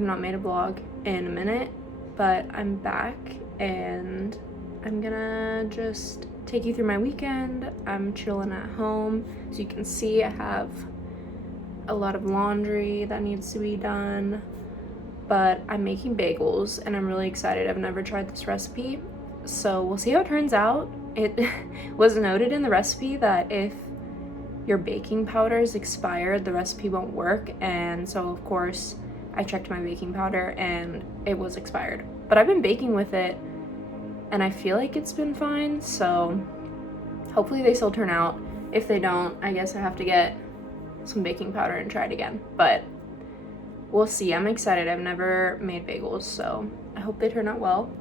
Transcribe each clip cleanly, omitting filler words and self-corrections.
have not made a vlog in a minute, but I'm back and I'm gonna just take you through my weekend. I'm chilling at home. So you can see I have a lot of laundry that needs to be done, but I'm making bagels and I'm really excited. I've never tried this recipe, so we'll see how it turns out. It was noted in the recipe that if your baking powder is expired, the recipe won't work, and so of course I checked my baking powder and it was expired. But I've been baking with it and I feel like it's been fine, so hopefully they still turn out. If they don't, I guess I have to get some baking powder and try it again, but we'll see. I'm excited. I've never made bagels, so I hope they turn out well.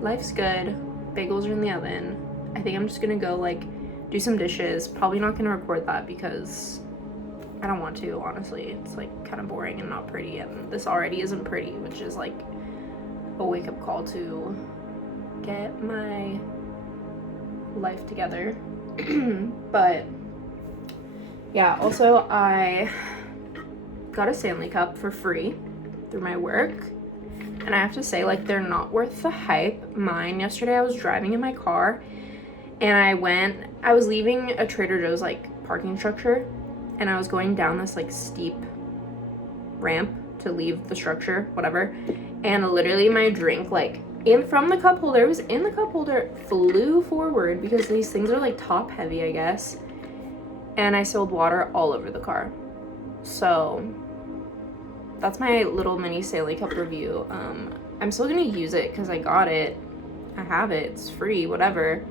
Life's good. Bagels are in the oven. I think I'm just gonna go like do some dishes. Probably not gonna record that because I don't want to, honestly. It's like kind of boring and not pretty, and this already isn't pretty, which is like a wake-up call to get my life together. But yeah, also I got a Stanley Cup for free through my work. And I have to say, like, they're not worth the hype. Mine, yesterday I was driving in my car and I was leaving a Trader Joe's like parking structure and I was going down this like steep ramp to leave the structure, whatever. And literally my drink, like from the cup holder, it was in the cup holder, flew forward because these things are like top heavy, I guess. And I spilled water all over the car. So that's my little mini Stanley Cup review. I'm still gonna use it because I got it. I have it. It's free, whatever.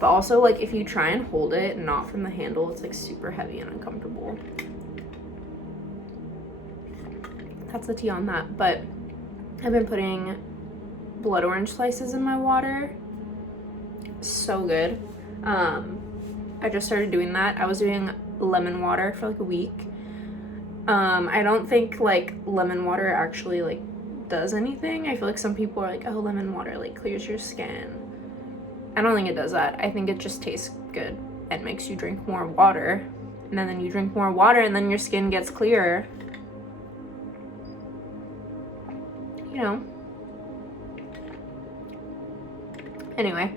But also, like, if you try and hold it not from the handle, it's like super heavy and uncomfortable. That's the tea on that. But I've been putting blood orange slices in my water. So good. I just started doing that. I was doing lemon water for like a week. I don't think like lemon water actually like does anything. I feel like some people are like, oh, lemon water like clears your skin. I don't think it does that. I think it just tastes good and makes you drink more water, and then you drink more water and then your skin gets clearer, you know. Anyway,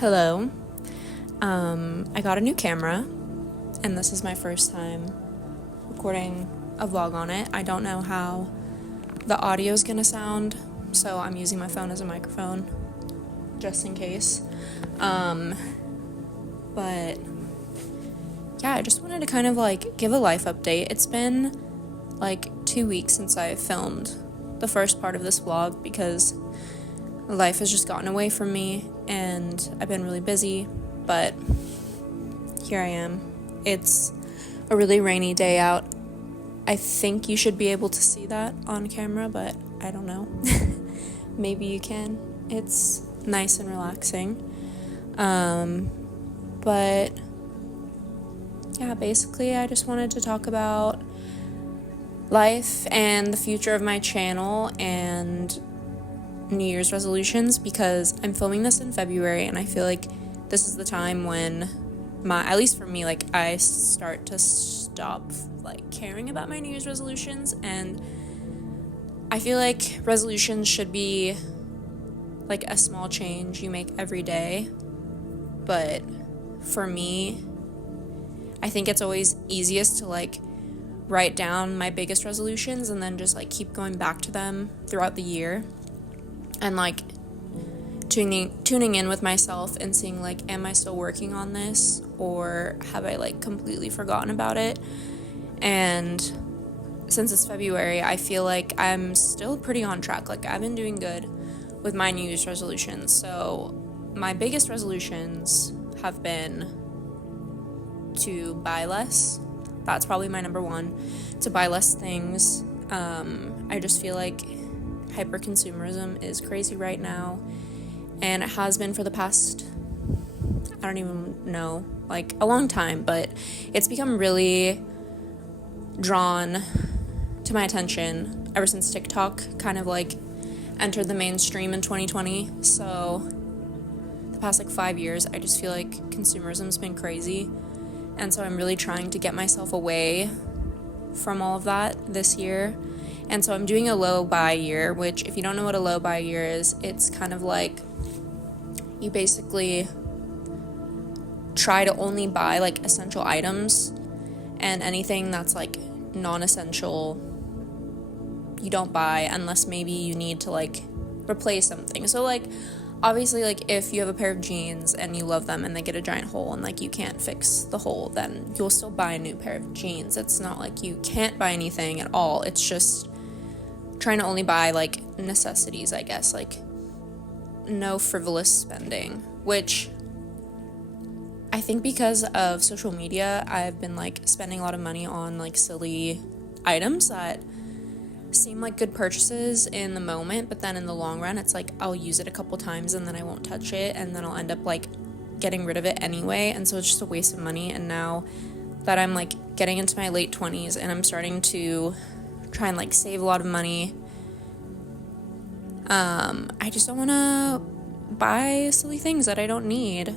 Hello. I got a new camera, and this is my first time recording a vlog on it. I don't know how the audio is gonna sound, so I'm using my phone as a microphone, just in case. But yeah, I just wanted to kind of like give a life update. It's been like 2 weeks since I filmed the first part of this vlog because life has just gotten away from me and I've been really busy, but here I am. It's a really rainy day out. I think you should be able to see that on camera, but I don't know. Maybe you can. It's nice and relaxing. But yeah, basically I just wanted to talk about life and the future of my channel and New Year's resolutions because I'm filming this in February and I feel like this is the time when at least for me, like I start to stop like caring about my New Year's resolutions, and I feel like resolutions should be like a small change you make every day, but for me, I think it's always easiest to like write down my biggest resolutions and then just like keep going back to them throughout the year and like tuning in with myself and seeing like, am I still working on this or have I like completely forgotten about it? And since it's February, I feel like I'm still pretty on track. Like I've been doing good with my New Year's resolutions. So my biggest resolutions have been to buy less. That's probably my number one, to buy less things. I just feel like hyper-consumerism is crazy right now, and it has been for the past, I don't even know, like a long time, but it's become really drawn to my attention ever since TikTok kind of like entered the mainstream in 2020. So the past like 5 years, I just feel like consumerism's been crazy. And so I'm really trying to get myself away from all of that this year. And so I'm doing a low buy year, which if you don't know what a low buy year is, it's kind of like you basically try to only buy like essential items, and anything that's like non-essential you don't buy unless maybe you need to like replace something. So like obviously, like, if you have a pair of jeans and you love them and they get a giant hole and, like, you can't fix the hole, then you'll still buy a new pair of jeans. It's not like you can't buy anything at all. It's just trying to only buy, like, necessities, I guess. Like, no frivolous spending, which I think because of social media, I've been, like, spending a lot of money on, like, silly items that seem like good purchases in the moment, but then in the long run it's like I'll use it a couple times and then I won't touch it, and then I'll end up like getting rid of it anyway, and so it's just a waste of money. And now that I'm like getting into my late 20s and I'm starting to try and like save a lot of money, I just don't want to buy silly things that I don't need,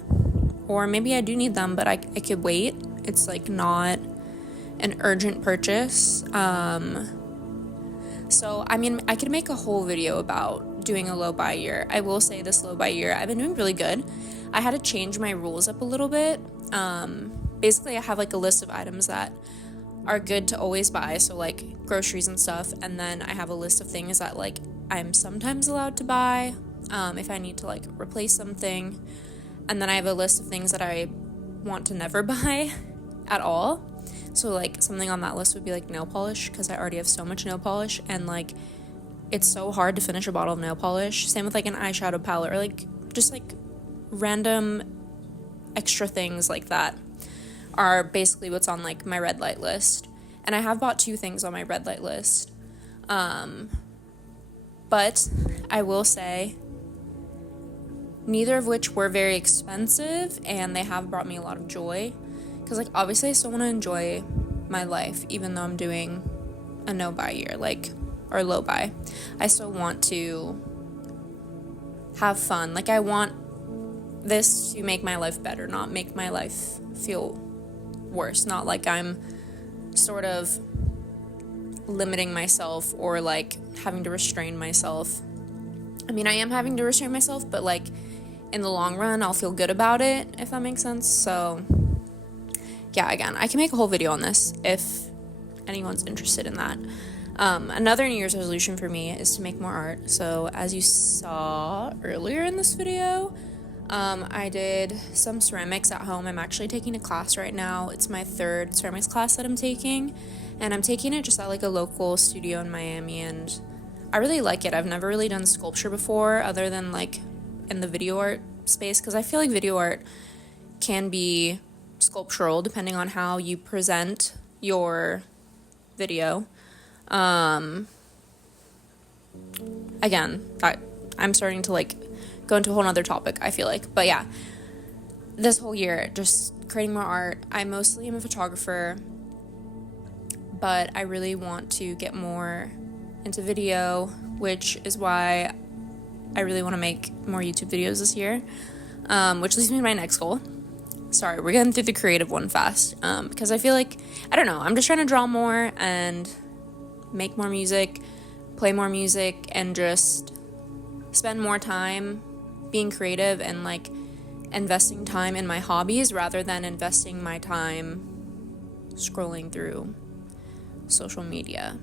or maybe I do need them but I could wait. It's like not an urgent purchase. So, I mean, I could make a whole video about doing a low buy year. I will say this low buy year, I've been doing really good. I had to change my rules up a little bit. Basically, I have like a list of items that are good to always buy, so like groceries and stuff. And then I have a list of things that like I'm sometimes allowed to buy if I need to like replace something. And then I have a list of things that I want to never buy at all. So, like, something on that list would be, like, nail polish, because I already have so much nail polish, and, like, it's so hard to finish a bottle of nail polish. Same with, like, an eyeshadow palette, or, like, just, like, random extra things like that are basically what's on, like, my red light list. And I have bought 2 things on my red light list. But I will say neither of which were very expensive, and they have brought me a lot of joy. Because, like, obviously I still want to enjoy my life, even though I'm doing a no-buy year, like, or low buy. I still want to have fun. Like, I want this to make my life better, not make my life feel worse. Not like I'm sort of limiting myself or, like, having to restrain myself. I mean, I am having to restrain myself, but, like, in the long run, I'll feel good about it, if that makes sense. So yeah, again, I can make a whole video on this if anyone's interested in that. Another New Year's resolution for me is to make more art. So as you saw earlier in this video, I did some ceramics at home. I'm actually taking a class right now. It's my 3rd ceramics class that I'm taking, and I'm taking it just at like a local studio in Miami, and I really like it. I've never really done sculpture before other than like in the video art space, because I feel like video art can be sculptural depending on how you present your video. Again, I'm starting to like go into a whole nother topic, I feel like. But yeah, this whole year, just creating more art. I mostly am a photographer, but I really want to get more into video, which is why I really want to make more YouTube videos this year, which leads me to my next goal. Sorry, we're getting through the creative one fast, because I feel like, I don't know, I'm just trying to draw more and make more music, play more music, and just spend more time being creative and like investing time in my hobbies rather than investing my time scrolling through social media.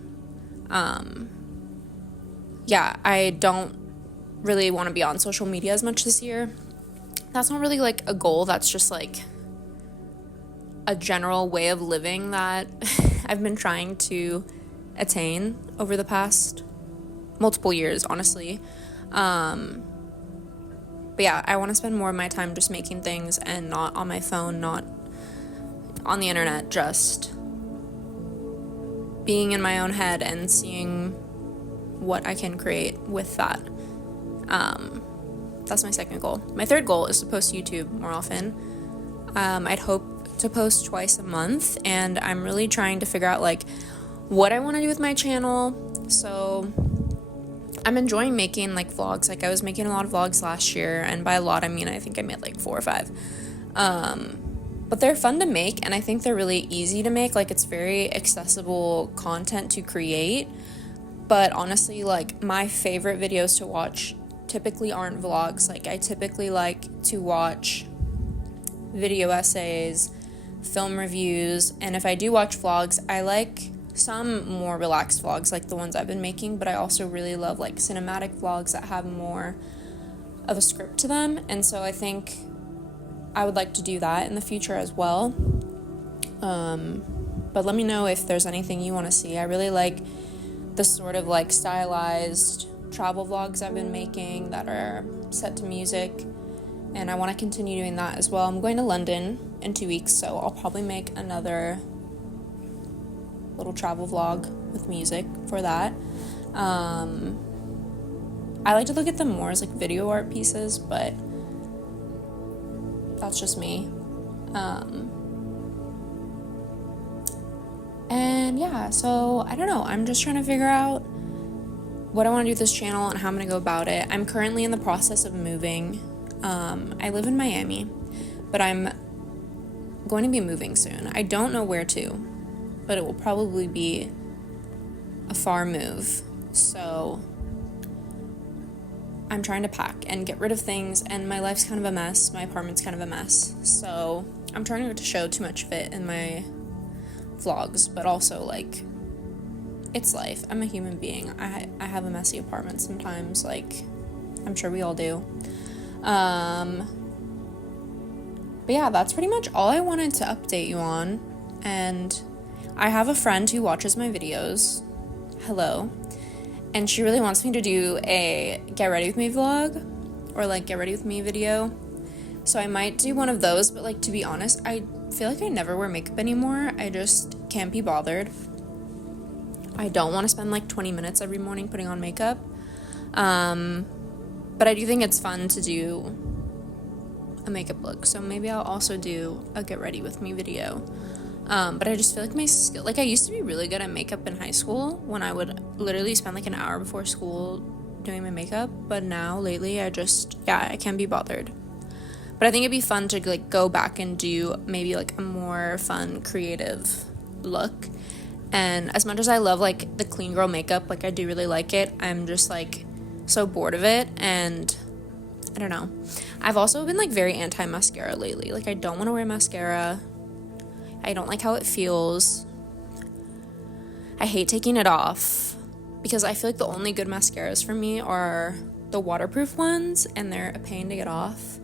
Yeah, I don't really want to be on social media as much this year. That's not really like a goal, that's just like a general way of living that I've been trying to attain over the past multiple years, honestly. But yeah, I want to spend more of my time just making things and not on my phone, not on the internet, just being in my own head and seeing what I can create with that. That's my second goal. My third goal is to post to YouTube more often. I'd hope to post twice a month, and I'm really trying to figure out like what I want to do with my channel. So I'm enjoying making like vlogs. Like I was making a lot of vlogs last year, and by a lot I mean I think I made like 4 or 5. But they're fun to make, and I think they're really easy to make. Like it's very accessible content to create. But honestly, like my favorite videos to watch typically aren't vlogs. Like I typically like to watch video essays, film reviews, and if I do watch vlogs, I like some more relaxed vlogs like the ones I've been making, but I also really love like cinematic vlogs that have more of a script to them, and so I think I would like to do that in the future as well. But let me know if there's anything you want to see. I really like the sort of like stylized travel vlogs I've been making that are set to music, and I want to continue doing that as well. I'm going to London in 2 weeks, so I'll probably make another little travel vlog with music for that. I like to look at them more as like video art pieces, but that's just me. And yeah, so I don't know, I'm just trying to figure out what I want to do with this channel and how I'm going to go about it. I'm currently in the process of moving. I live in Miami, but I'm going to be moving soon. I don't know where to, but it will probably be a far move. So I'm trying to pack and get rid of things, and my life's kind of a mess. My apartment's kind of a mess. So I'm trying not to show too much of it in my vlogs, but also like it's life. I'm a human being. I have a messy apartment sometimes, like I'm sure we all do. But yeah, that's pretty much all I wanted to update you on. And I have a friend who watches my videos. Hello. And she really wants me to do a get ready with me vlog or like get ready with me video. So I might do one of those, but like to be honest, I feel like I never wear makeup anymore. I just can't be bothered. I don't want to spend like 20 minutes every morning putting on makeup. But I do think it's fun to do a makeup look. So maybe I'll also do a get ready with me video. But I just feel like my skill, like I used to be really good at makeup in high school when I would literally spend like an hour before school doing my makeup. But now lately I can't be bothered. But I think it'd be fun to like go back and do maybe like a more fun, creative look. And as much as I love like the clean girl makeup, like I do really like it, I'm just like so bored of it, and I don't know. I've also been like very anti-mascara lately. Like I don't want to wear mascara. I don't like how it feels. I hate taking it off because I feel like the only good mascaras for me are the waterproof ones, and they're a pain to get off.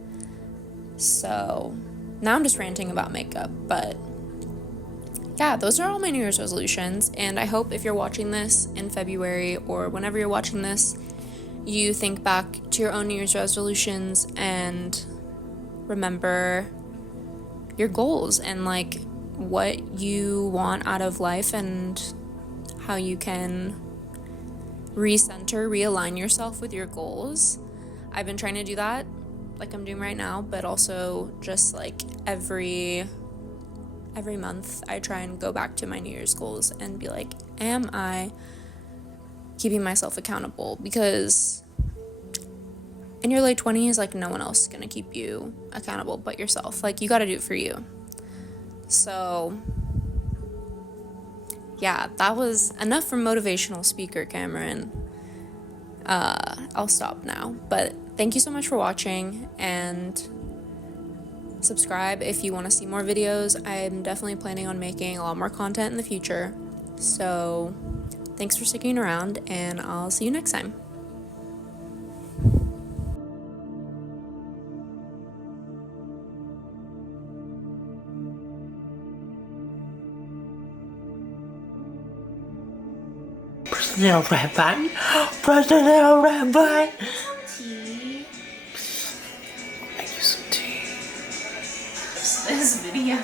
So now I'm just ranting about makeup, but yeah, those are all my New Year's resolutions, and I hope if you're watching this in February or whenever you're watching this, you think back to your own New Year's resolutions and remember your goals and like what you want out of life and how you can recenter, realign yourself with your goals. I've been trying to do that like I'm doing right now, but also just like every month I try and go back to my New Year's goals and be like, am I keeping myself accountable? Because in your late 20s, like no one else is gonna keep you accountable but yourself. Like you gotta do it for you. So yeah, that was enough from motivational speaker Cameron. I'll stop now, but thank you so much for watching, and subscribe if you want to see more videos. I'm definitely planning on making a lot more content in the future, so thanks for sticking around, and I'll see you next time. Personnel rabbi. Personnel rabbi. Tea. I use some tea. This video.